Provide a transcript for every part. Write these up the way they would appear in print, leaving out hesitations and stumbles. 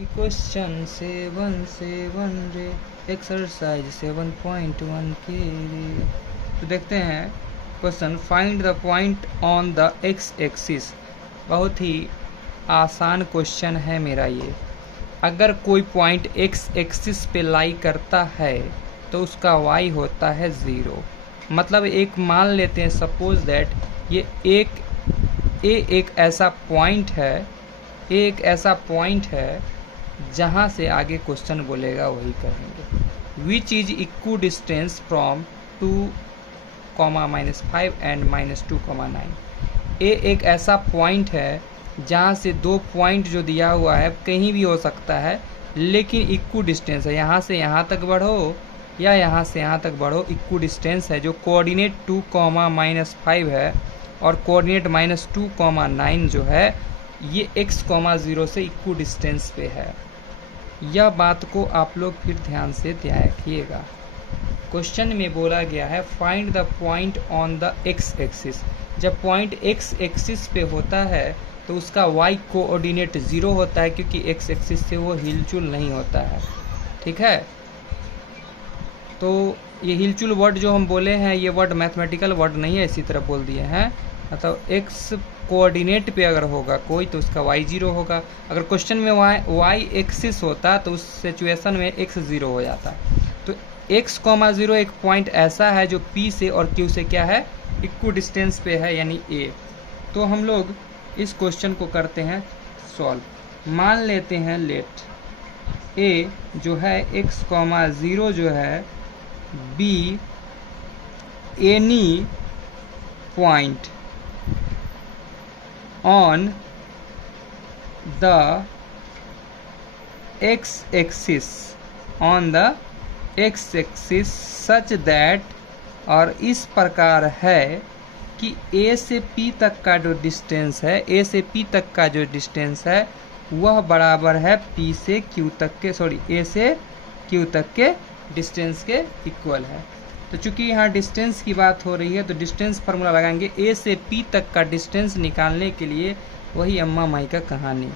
Question 7 रे, exercise 7.1 के रे। तो देखते हैं question, find the point on the x axis. बहुत ही आसान क्वेश्चन है मेरा ये। अगर कोई पॉइंट एक्स एक्सिस पे लाई करता है तो उसका वाई होता है 0। मतलब एक मान लेते हैं, सपोज दैट ये एक ऐसा पॉइंट है जहाँ से आगे क्वेश्चन बोलेगा वही करेंगे। Which is equal distance from 2, -5 and -2,9। ए एक ऐसा पॉइंट है जहाँ से दो पॉइंट जो दिया हुआ है कहीं भी हो सकता है, लेकिन इक्व डिस्टेंस है। यहाँ से यहाँ तक बढ़ो या यहाँ से यहाँ तक बढ़ो, इक्व डिस्टेंस है। जो कोऑर्डिनेट 2, -5 है और कोऑर्डिनेट -2,9 जो है ये x, 0 से इक्व डिस्टेंस पे है। यह बात को आप लोग फिर ध्यान से देखिएगा। क्वेश्चन में बोला गया है find the point on the x axis. जब पॉइंट एक्स एक्सिस पे होता है तो उसका y कोऑर्डिनेट 0 होता है, क्योंकि एक्स एक्सिस से वो हिलचुल नहीं होता है। ठीक है, तो ये हिलचुल वर्ड जो हम बोले हैं ये वर्ड मैथमेटिकल वर्ड नहीं है, इसी तरह बोल दिए हैं। मतलब एक्स कोऑर्डिनेट पे अगर होगा कोई तो उसका y 0 होगा। अगर क्वेश्चन में y एक्सिस होता तो उस सिचुएशन में x 0 हो जाता। तो x, 0 एक पॉइंट ऐसा है जो P से और Q से क्या है, इक्व डिस्टेंस पे है, यानी A। तो हम लोग इस क्वेश्चन को करते हैं सॉल्व। मान लेते हैं लेट A जो है x, 0 जो है B any point on the x-axis such that, और इस प्रकार है कि A से P तक का जो डिस्टेंस है, A से P तक का जो डिस्टेंस है वह बराबर है P से Q तक के, A से Q तक के डिस्टेंस के इक्वल है। तो चूंकि यहाँ डिस्टेंस की बात हो रही है तो डिस्टेंस फार्मूला लगाएंगे। ए से पी तक का डिस्टेंस निकालने के लिए वही अम्मा माई का कहानी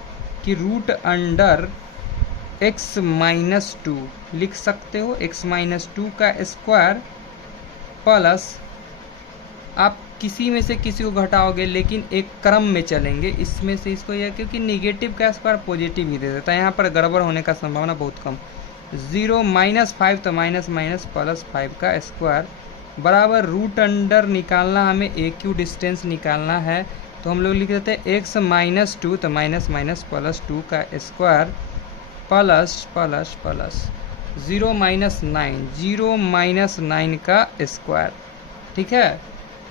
कि रूट अंडर x-2 लिख सकते हो। x-2 का स्क्वायर प्लस, आप किसी में से किसी को घटाओगे लेकिन एक क्रम में चलेंगे, इसमें से इसको यह, क्योंकि निगेटिव का स्क्वायर पॉजिटिव ही दे देता है, यहाँ पर गड़बड़ होने का संभावना बहुत कम। 0 -5 तो माइनस +5 का स्क्वायर बराबर रूट अंडर निकालना, हमें AQ डिस्टेंस निकालना है तो हम लोग लिख देते हैं x-2 तो +2 का स्क्वायर प्लस 0 -9 का स्क्वायर। ठीक है,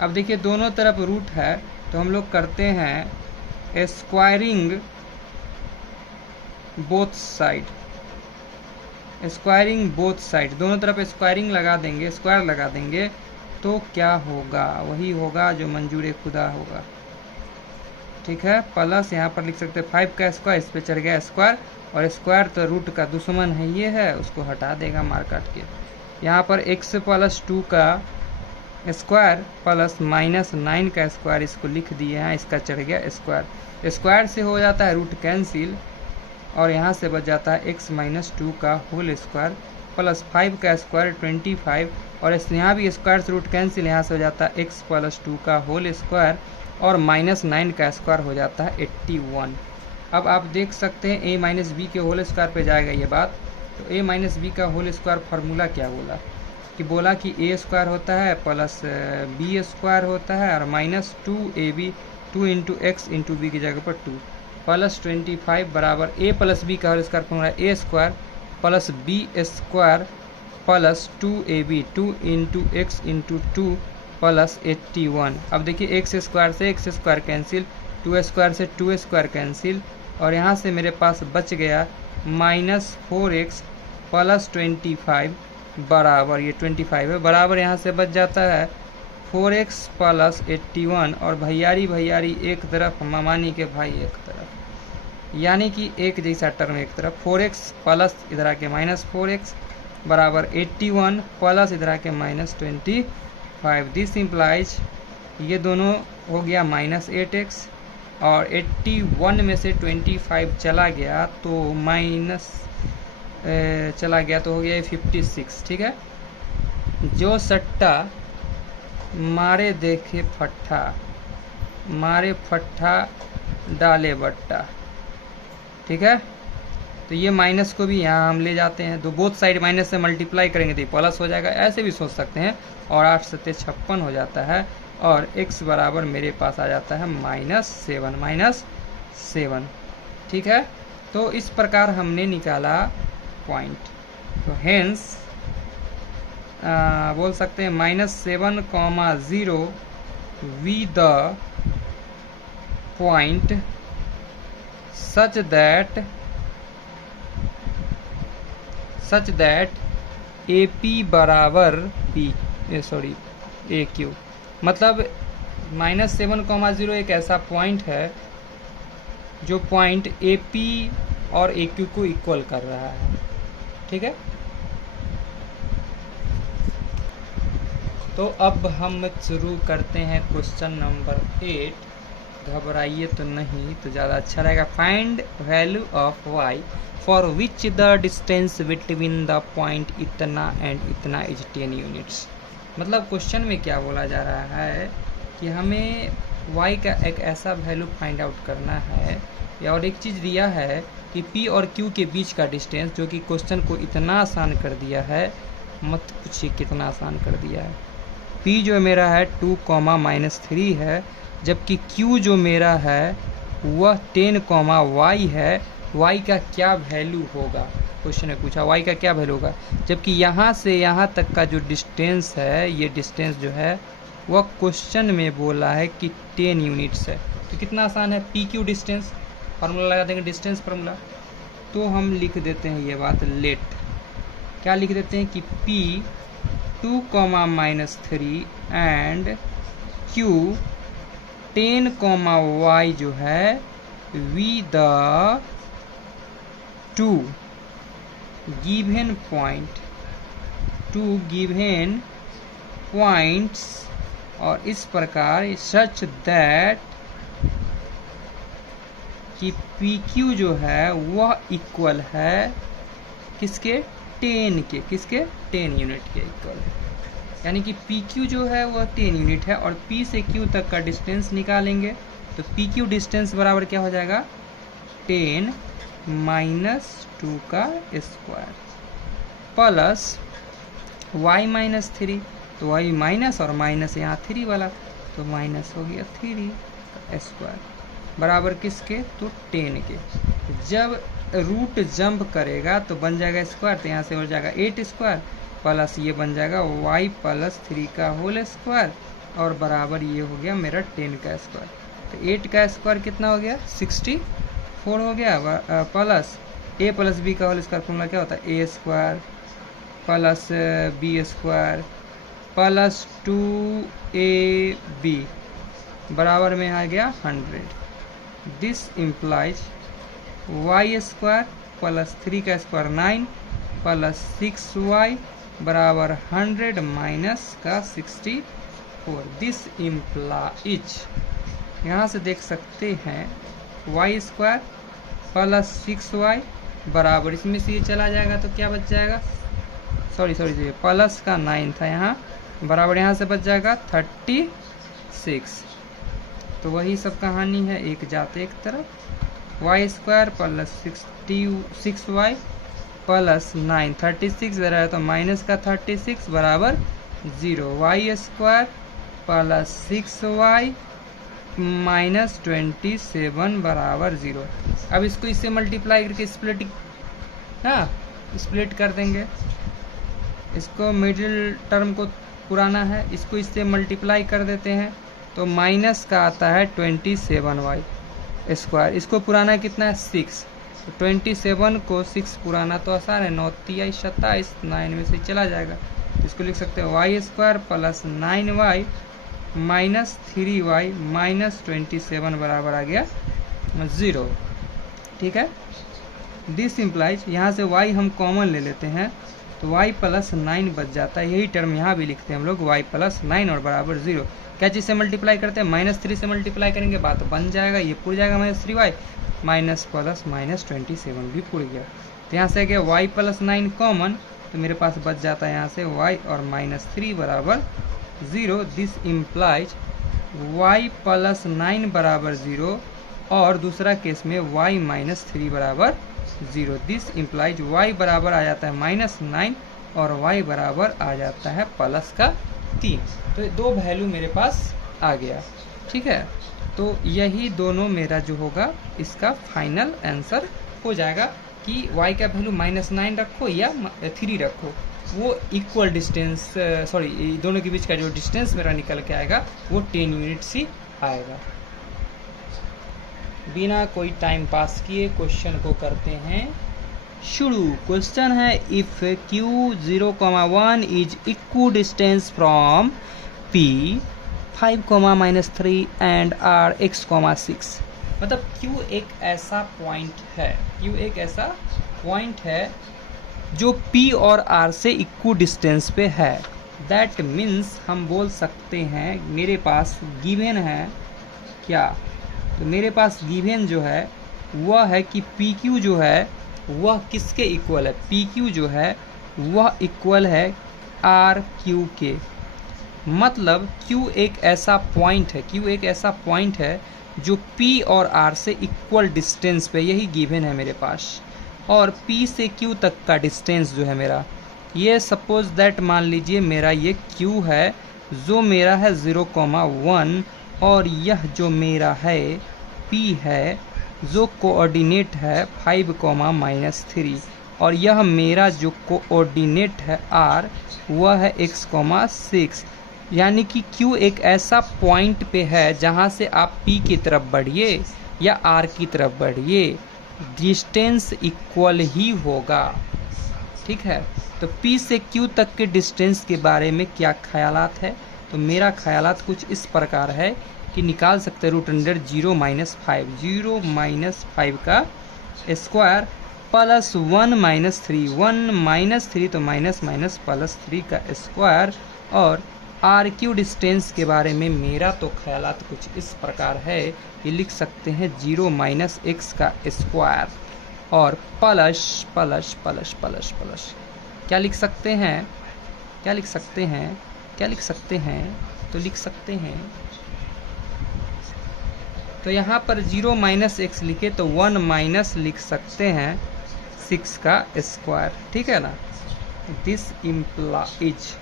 अब देखिए दोनों तरफ रूट है तो हम लोग करते हैं स्क्वायरिंग बोथ साइड, दोनों तरफ स्क्वायरिंग लगा देंगे, स्क्वायर लगा देंगे तो क्या होगा, वही होगा जो मंजूर खुदा होगा। ठीक है, प्लस यहाँ पर लिख सकते हैं 5 का स्क्वायर, इस पे चढ़ गया स्क्वायर, और स्क्वायर तो रूट का दुश्मन है, ये है, उसको हटा देगा मार काट के। यहाँ पर x+2 का स्क्वायर प्लस -9 का स्क्वायर इसको लिख दिए हैं, इसका चढ़ गया स्क्वायर। स्क्वायर से हो जाता है रूट कैंसिल और यहाँ से बच जाता है x-2 का होल स्क्वायर प्लस 5 का स्क्वायर 25, और यहाँ भी स्क्वायर से रूट कैंसिल, यहाँ से हो जाता है x+2 का होल स्क्वायर और -9 का स्क्वायर हो जाता है 81। अब आप देख सकते हैं a - b के होल स्क्वायर पे जाएगा ये बात। तो a - b का होल स्क्वायर फार्मूला क्या बोला कि a स्क्वायर होता है प्लस b स्क्वायर होता है और -2ab, 2 × x × b की जगह पर 2 प्लस 25 बराबर a प्लस b का whole square formula a square plus b square plus 2ab, 2 × x × 2 plus 81। अब देखिए x स्क्वायर से x स्क्वायर कैंसिल, 2 स्क्वायर से 2 स्क्वायर कैंसिल, और यहाँ से मेरे पास बच गया -4x प्लस 25 बराबर, ये 25 है, बराबर यहाँ से बच जाता है 4x प्लस 81, और भैयारी एक तरफ, मामानी के भाई एक तरफ, यानी कि एक जैसा टर्म एक तरफ। 4x प्लस इधर आके -4x बराबर 81 प्लस इधर आके -25। दिस इम्प्लाइज, ये दोनों हो गया -8x और 81 में से 25 चला गया तो माइनस चला गया तो हो गया 56। ठीक है, जो सट्टा मारे देखे फट्टा, मारे फट्टा डाले बट्टा। ठीक है, तो ये माइनस को भी यहाँ हम ले जाते हैं, तो बोथ साइड माइनस से मल्टीप्लाई करेंगे तो ये प्लस हो जाएगा, ऐसे भी सोच सकते हैं। और 8 सत्ते 56 हो जाता है और x बराबर मेरे पास आ जाता है -7। ठीक है, तो इस प्रकार हमने निकाला पॉइंट। तो हेंस बोल सकते हैं -7,0 be the point such that AP बराबर AQ। मतलब -7,0 एक ऐसा पॉइंट है जो पॉइंट AP और AQ को इक्वल कर रहा है। ठीक है, तो अब हम शुरू करते हैं क्वेश्चन नंबर 8। घबराइए तो नहीं तो ज़्यादा अच्छा रहेगा। Find value of y for which the distance between the point इतना एंड इतना इज 10 यूनिट्स। मतलब क्वेश्चन में क्या बोला जा रहा है कि हमें y का एक ऐसा वैल्यू फाइंड आउट करना है, और एक चीज़ दिया है कि p और q के बीच का डिस्टेंस, जो कि क्वेश्चन को इतना आसान कर दिया है, मत पूछिए कितना आसान कर दिया है। p जो मेरा है 2,-3 है, जबकि q जो मेरा है वह 10, y है। y का क्या वैल्यू होगा, क्वेश्चन ने पूछा y का क्या वैल्यू होगा, जबकि यहाँ से यहाँ तक का जो डिस्टेंस है, ये डिस्टेंस जो है वह क्वेश्चन में बोला है कि 10 यूनिट्स है। तो कितना आसान है, पी क्यू डिस्टेंस फार्मूला लगा देंगे, डिस्टेंस फार्मूला। तो हम लिख देते हैं ये बात, लेट क्या लिख देते हैं कि p 2,-3 एंड q 10, y जो है वी द 2 गिवन पॉइंट्स, और इस प्रकार सच दैट कि PQ जो है वह इक्वल है किसके, 10 के, किसके 10 यूनिट के इक्वल है। यानी कि PQ जो है वह 10 यूनिट है, और P से Q तक का डिस्टेंस निकालेंगे तो PQ डिस्टेंस बराबर क्या हो जाएगा, 10 - 2 का स्क्वायर प्लस y-3, तो y माइनस और माइनस यहाँ 3 वाला, तो माइनस हो गया 3 का स्क्वायर बराबर किसके, तो 10 के। जब रूट जंप करेगा तो बन जाएगा स्क्वायर, तो यहाँ से हो जाएगा 8 स्क्वायर प्लस ये बन जाएगा y + 3 का होल स्क्वायर, और बराबर ये हो गया मेरा 10 का स्क्वायर। तो 8 का स्क्वायर कितना हो गया, 64 हो गया, प्लस a + b का होल स्क्वायर फॉर्मूला क्या होता है, a² plus b² plus 2ab बराबर में आ गया 100। दिस इम्प्लाइज y² + 3 का स्क्वायर 9 प्लस 6y बराबर 100 माइनस का 64। दिस इम्प्लाइज, यहाँ से देख सकते हैं y² + 6y बराबर, इसमें से ये चला जाएगा तो क्या बच जाएगा, सॉरी प्लस का 9 था यहाँ, बराबर यहाँ से बच जाएगा 36। तो वही सब कहानी है, एक जाते एक तरफ, y² + 6y प्लस 9, 36 दे रहा है तो माइनस का 36 बराबर 0, y² + 6y माइनस 27 बराबर 0। अब इसको इससे मल्टीप्लाई करके स्प्लिट कर देंगे, इसको मिडिल टर्म को पुराना है, इसको इससे मल्टीप्लाई कर देते हैं तो माइनस का आता है 27y², इसको पुराना कितना है 6, तो 27 को 6 पुराना तो आसान है, 9 × 27, 9 में से चला जाएगा, इसको लिख सकते हैं y² + 9y minus 3y minus 27 बराबर आ गया 0। ठीक है, दिस इम्प्लाइज, यहाँ से y हम कॉमन ले लेते हैं तो y प्लस 9 बच जाता है। यही टर्म यहाँ भी लिखते हैं हम लोग, y प्लस 9 और बराबर 0। क्या चीज़ से मल्टीप्लाई करते हैं, -3 से मल्टीप्लाई करेंगे, बात बन जाएगा, ये पूरा जाएगा -3y, माइनस प्लस -27 भी पूरा गया। तो यहाँ से गया y प्लस 9 कॉमन, तो मेरे पास बच जाता है यहाँ से y और -3 बराबर 0। दिस इम्प्लाइज y प्लस 9 बराबर 0 और दूसरा केस में y माइनस 3 बराबर 0। दिस इम्प्लाइज y बराबर आ जाता है -9 और y बराबर आ जाता है प्लस का 3। तो दो वैल्यू मेरे पास आ गया, ठीक है। तो यही दोनों मेरा जो होगा इसका फाइनल आंसर हो जाएगा कि y का वैल्यू -9 रखो या 3 रखो, वो इक्वल डिस्टेंस, सॉरी दोनों के बीच का जो डिस्टेंस मेरा निकल के आएगा वो 10 यूनिट्स ही आएगा। बिना कोई टाइम पास किए क्वेश्चन को करते हैं शुरू। क्वेश्चन है if q 0,1 is equal distance from p 5,-3 and r x,6। मतलब q एक ऐसा पॉइंट है जो p और r से इक्व डिस्टेंस पे है। दैट मीन्स हम बोल सकते हैं मेरे पास गिवन है क्या, तो मेरे पास गिवन जो है वह है कि PQ जो है वह किसके इक्वल है, PQ जो है वह इक्वल है RQ के। मतलब Q एक ऐसा पॉइंट है जो P और R से इक्वल डिस्टेंस पे, यही गिवन है मेरे पास। और P से Q तक का डिस्टेंस जो है मेरा, ये सपोज दैट मान लीजिए मेरा ये Q है जो मेरा है 0,1 और यह जो मेरा है P है जो कोऑर्डिनेट है 5,-3 और यह मेरा जो कोऑर्डिनेट है R वह है x,6। यानी कि Q एक ऐसा पॉइंट पे है जहाँ से आप P की तरफ बढ़िए या R की तरफ बढ़िए, डिस्टेंस इक्वल ही होगा, ठीक है। तो P से Q तक के डिस्टेंस के बारे में क्या ख्यालात है, तो मेरा ख्यालात कुछ इस प्रकार है कि निकाल सकते हैं √0 -5 का स्क्वायर प्लस 1 -3 तो माइनस प्लस 3 का स्क्वायर। और RQ डिस्टेंस के बारे में मेरा तो ख्यालात कुछ इस प्रकार है कि लिख सकते हैं 0 - x का स्क्वायर और प्लस क्या लिख सकते हैं, तो लिख सकते हैं, तो यहाँ पर 0 - x लिखे तो 1 माइनस लिख सकते हैं 6 का स्क्वायर, ठीक है ना। दिस इम्प्लाइज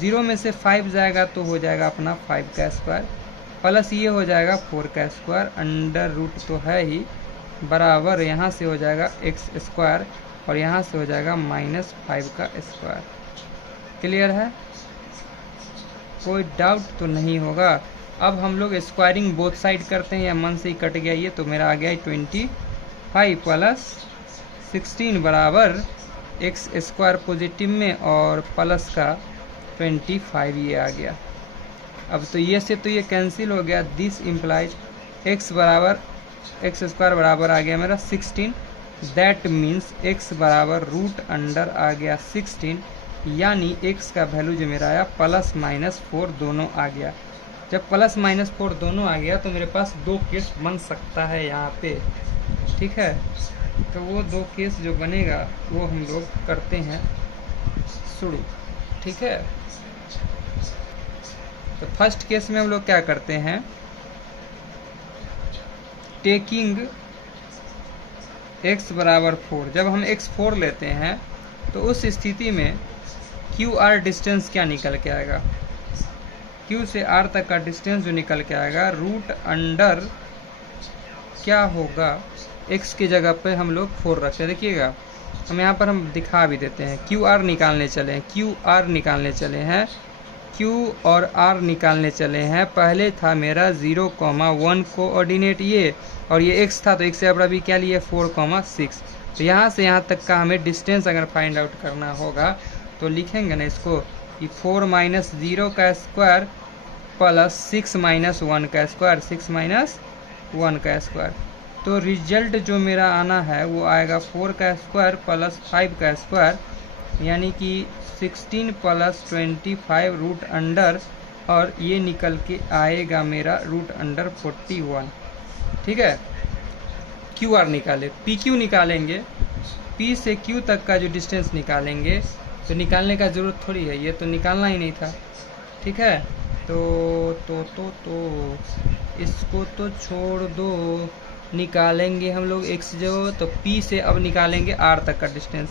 0 में से 5 जाएगा तो हो जाएगा अपना 5 का स्क्वायर प्लस ये हो जाएगा 4 का स्क्वायर, अंडर रूट तो है ही, बराबर यहाँ से हो जाएगा x स्क्वायर और यहाँ से हो जाएगा -5 का स्क्वायर। क्लियर है, कोई डाउट तो नहीं होगा। अब हम लोग स्क्वायरिंग बोथ साइड करते हैं या मन से ही कट गया ये, तो मेरा आ गया 25 प्लस 16 बराबर x स्क्वायर पॉजिटिव में और प्लस का 25 ये आ गया। अब तो ये से तो ये कैंसिल हो गया। दिस इम्प्लाइज x स्क्वायर बराबर आ गया मेरा 16। दैट मीन्स x बराबर √अंडर आ गया 16, यानी x का वैल्यू जो मेरा आया +-4 दोनों आ गया। जब +-4 दोनों आ गया तो मेरे पास 2 केस बन सकता है यहाँ पे, ठीक है। तो वो 2 केस जो बनेगा वो हम लोग करते हैं शुरू, ठीक है। तो फर्स्ट केस में हम लोग क्या करते हैं, टेकिंग x बराबर 4। जब हम x 4 लेते हैं तो उस स्थिति में QR डिस्टेंस क्या निकल के आएगा, Q से R तक का डिस्टेंस जो निकल के आएगा √अंडर क्या होगा, x की जगह पे हम लोग 4 रखते हैं। देखिएगा हम यहाँ पर हम दिखा भी देते हैं, QR निकालने चले हैं, QR निकालने चले हैं, Q और R निकालने चले हैं। पहले था मेरा 0,1 कोऑर्डिनेट ये, और ये x था तो x से अब अभी क्या लिए 4,6। तो यहाँ से यहाँ तक का हमें डिस्टेंस अगर फाइंड आउट करना होगा तो लिखेंगे ना इसको कि 4 - 0 का स्क्वायर प्लस 6 - 1 का स्क्वायर, 6 - 1 का स्क्वायर। तो रिजल्ट जो मेरा आना है वो आएगा 4 का स्क्वायर प्लस 5 का स्क्वायर यानी कि 16 प्लस 25 रूट अंडर, और ये निकल के आएगा मेरा रूट अंडर 41। ठीक है, क्यू आर निकाले, पी क्यू निकालेंगे, पी से क्यू तक का जो डिस्टेंस निकालेंगे, तो निकालने का ज़रूरत थोड़ी है, ये तो निकालना ही नहीं था। ठीक है, तो इसको तो छोड़ दो, निकालेंगे हम लोग x जो, तो p से अब निकालेंगे r तक का डिस्टेंस,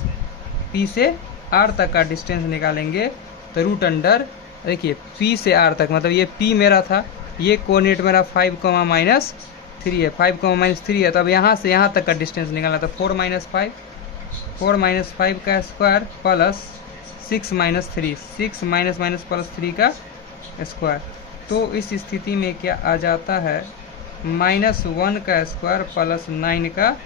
p से r तक का डिस्टेंस निकालेंगे, तो रूट अंडर, देखिए p से r तक, मतलब ये p मेरा था, ये कोऑर्डिनेट मेरा 5,-3 है, 5,-3 है, तो अब यहाँ से यहाँ तक का डिस्टेंस निकालना, तो 4-5 का स्क्वायर प्लस 6-3, 6 माइनस प्लस 3 का स्क्वायर। तो इस स्थिति में क्या आ जाता है, -1 का स्क्वायर प्लस 9 का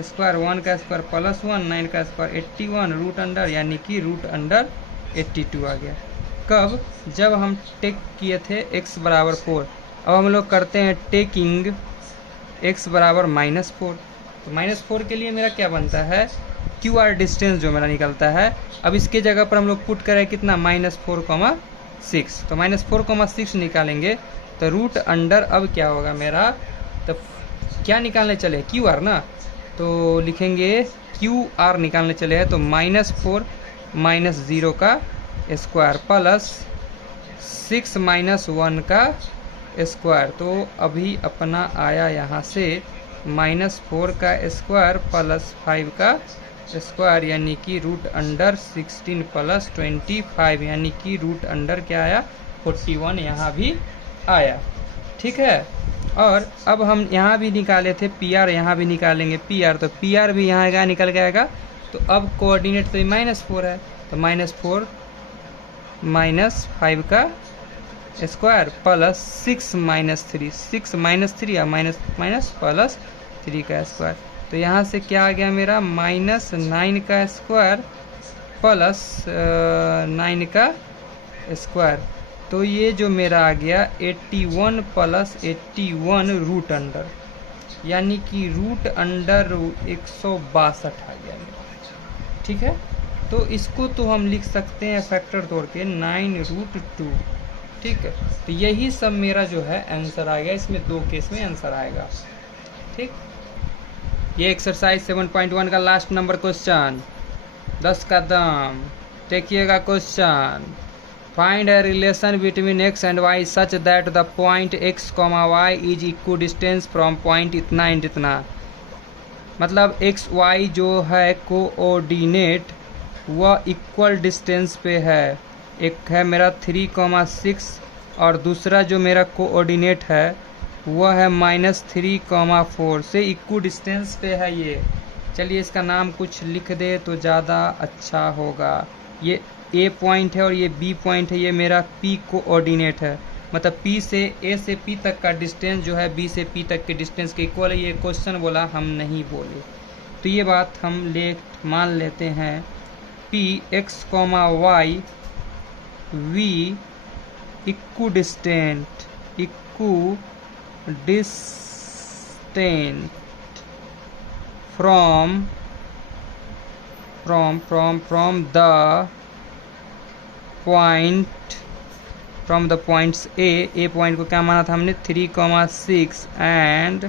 स्क्वायर, 1 का स्क्वायर प्लस 1, 9 का स्क्वायर 81 रूट अंडर, यानी कि रूट अंडर 82 आ गया। कब, जब हम टेक किए थे x बराबर 4। अब हम लोग करते हैं टेकिंग x बराबर -4। तो -4 के लिए मेरा क्या बनता है, क्यू आर डिस्टेंस जो मेरा निकलता है, अब इसके जगह पर हम लोग पुट करें कितना, -4,6, तो -4,6 निकालेंगे, तो रूट अंडर अब क्या होगा मेरा, तो क्या निकालने चले, क्यू आर ना, तो लिखेंगे क्यू आर निकालने चले हैं, तो -4 -0 का स्क्वायर प्लस 6 -1 का स्क्वायर। तो अभी अपना आया यहाँ से -4 का स्क्वायर प्लस 5 का स्क्वायर, यानी कि रूट अंडर 16 प्लस 25, यानी कि रूट अंडर क्या आया, 41 यहाँ भी आया। ठीक है, और अब हम यहाँ भी निकाले थे पी आर, यहाँ भी निकालेंगे पी आर, तो पी आर भी यहाँ आएगा, निकल के आएगा। तो अब कोऑर्डिनेट तो -4 है, तो -4 -5 का स्क्वायर प्लस 6 -3, 6 -3 या माइनस प्लस 3 का स्क्वायर। तो यहाँ से क्या आ गया मेरा, -9 का स्क्वायर प्लस 9 का स्क्वायर। तो ये जो मेरा आ गया 81 प्लस 81 रूट अंडर, यानी कि रूट अंडर 162 आ गया मेरा। ठीक है, तो इसको तो हम लिख सकते हैं फैक्टर तोड़ के 9√2। ठीक है, तो यही सब मेरा जो है आंसर आ गया, इसमें 2 केस में आंसर आएगा। ठीक, ये एक्सरसाइज 7.1 का लास्ट नंबर क्वेश्चन, 10 का दाम। देखिएगा question, find a relation between x and y such that the point x, y is equidistant from point इतना एंड इतना। मतलब x y जो है कोऑर्डिनेट वह इक्वल डिस्टेंस पे है, एक है मेरा 3,6 और दूसरा जो मेरा कोऑर्डिनेट है वह है -3,4 से इक्वल डिस्टेंस पे है ये। चलिए इसका नाम कुछ लिख दे तो ज़्यादा अच्छा होगा। ये ए पॉइंट है और ये बी पॉइंट है, ये मेरा पी कोऑर्डिनेट है, मतलब पी से ए से पी तक का डिस्टेंस जो है बी से पी तक के डिस्टेंस के इक्वल है। ये क्वेश्चन बोला, हम नहीं बोले, तो ये बात हम मान लेते हैं। P x comma y be equidistant from the point, from the points A point को क्या माना था हमने 3,6 एंड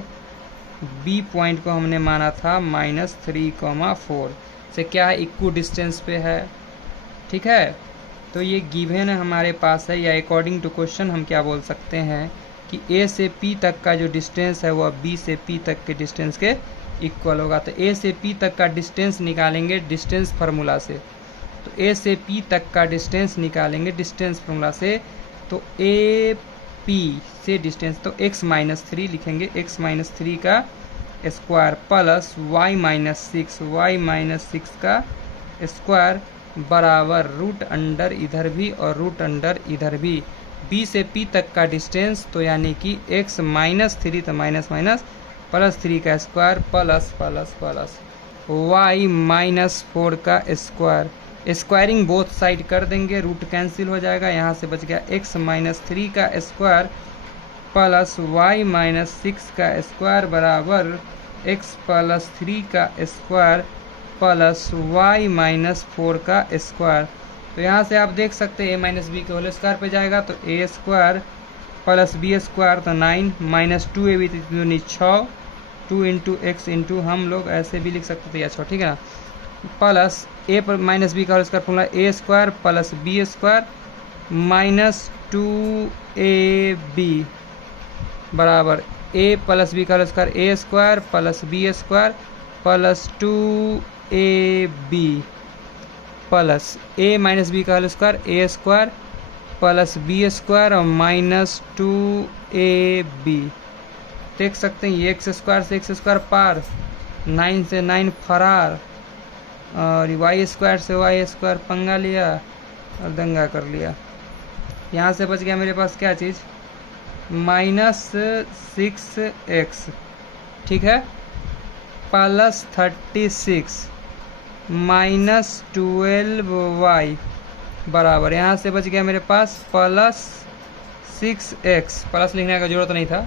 बी पॉइंट को हमने माना था -3,4 से क्या है इक्वल डिस्टेंस पे है। ठीक है, तो ये गिवन हमारे पास है, या अकॉर्डिंग टू क्वेश्चन हम क्या बोल सकते हैं कि ए से पी तक का जो डिस्टेंस है वह बी से पी तक के डिस्टेंस के इक्वल होगा। तो ए से पी तक का डिस्टेंस निकालेंगे डिस्टेंस फार्मूला से, तो ए से पी तक का डिस्टेंस निकालेंगे डिस्टेंस फार्मूला से, तो ए पी से डिस्टेंस, तो x-3 लिखेंगे, x-3 का स्क्वायर प्लस y-6 का स्क्वायर बराबर रूट अंडर इधर भी और रूट अंडर इधर भी, b से p तक का डिस्टेंस, तो यानी कि x-3 तो माइनस प्लस 3 का स्क्वायर प्लस y-4 का स्क्वायर, स्क्वायरिंग बोथ साइड कर देंगे, रूट कैंसिल हो जाएगा, यहाँ से बच गया x-3 का स्क्वायर प्लस y-6 का स्क्वायर बराबर x + 3 का स्क्वायर प्लस वाई माइनस 4 का स्क्वायर। तो यहाँ से आप देख सकते हैं a माइनस बी के होल स्क्वायर पे जाएगा तो a square plus B square तो 9 माइनस 2ab तो 6 2 इंटू एक्स इंटू हम लोग ऐसे भी लिख सकते थे या 6, ठीक है ना, प्लस a पर माइनस बी का whole square formula a square plus B square minus 2ab बराबर a प्लस बी का whole square a square plus B square plus 2ab plus a minus B का whole square a square plus B square और minus 2ab। देख सकते हैं ये X square से X square पार, 9 से 9 फरार, और वाई स्क्वायर से वाई स्क्वायर पंगा लिया और दंगा कर लिया। यहाँ से बच गया मेरे पास क्या चीज़, माइनस 6x, ठीक है, प्लस 36 माइनस 12y बराबर, यहाँ से बच गया मेरे पास प्लस 6x, प्लस लिखने का जरूरत नहीं था,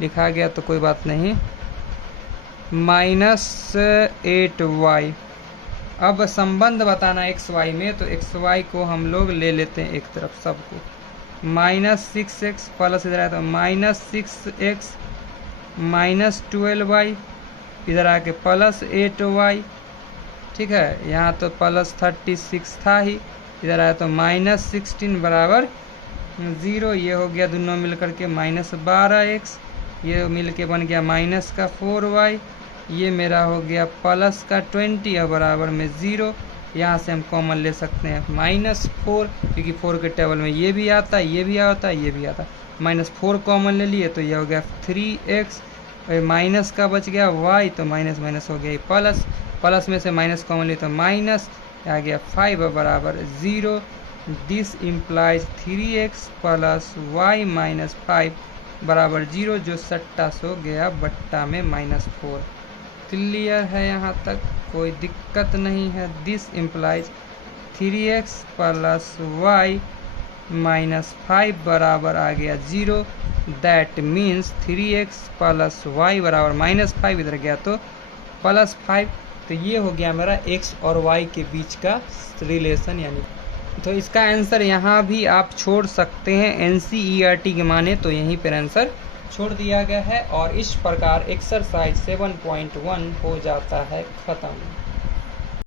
लिखा गया तो कोई बात नहीं, माइनस 8y। अब संबंध बताना एक्स वाई में, तो एक्स वाई को हम लोग ले लेते हैं एक तरफ सबको, माइनस 6x प्लस इधर आया तो माइनस 6x माइनस 12y, इधर आके प्लस 8y, ठीक है, यहाँ तो प्लस 36 था ही, इधर आया तो माइनस 16 बराबर 0। ये हो गया दोनों मिल करके माइनस 12x, ये मिल के बन गया माइनस का 4y, ये मेरा हो गया प्लस का 20 और बराबर में 0। यहाँ से हम कॉमन ले सकते हैं माइनस 4, क्योंकि 4 के टेबल में ये भी आता है, ये भी आता है, ये भी आता है, माइनस 4 कॉमन ले लिए तो ये हो गया 3x, माइनस का बच गया y, तो माइनस माइनस हो गया प्लस, प्लस में से माइनस कॉमन लिए तो माइनस, आ गया 5 बराबर 0। This implies 3x plus y minus 5 बराबर 0, जो सट्टा सो गया बट्टा में माइनस 4। क्लियर है, यहाँ तक कोई दिक्कत नहीं है। This implies 3x plus y minus 5 बराबर आ गया 0, that means 3x plus y बराबर माइनस 5, इधर गया तो प्लस 5। तो ये हो गया मेरा x और y के बीच का रिलेशन, यानी तो इसका आंसर यहाँ भी आप छोड़ सकते हैं, NCERT के माने तो यहीं पर आंसर छोड़ दिया गया है। और इस प्रकार एक्सरसाइज 7.1 हो जाता है ख़त्म।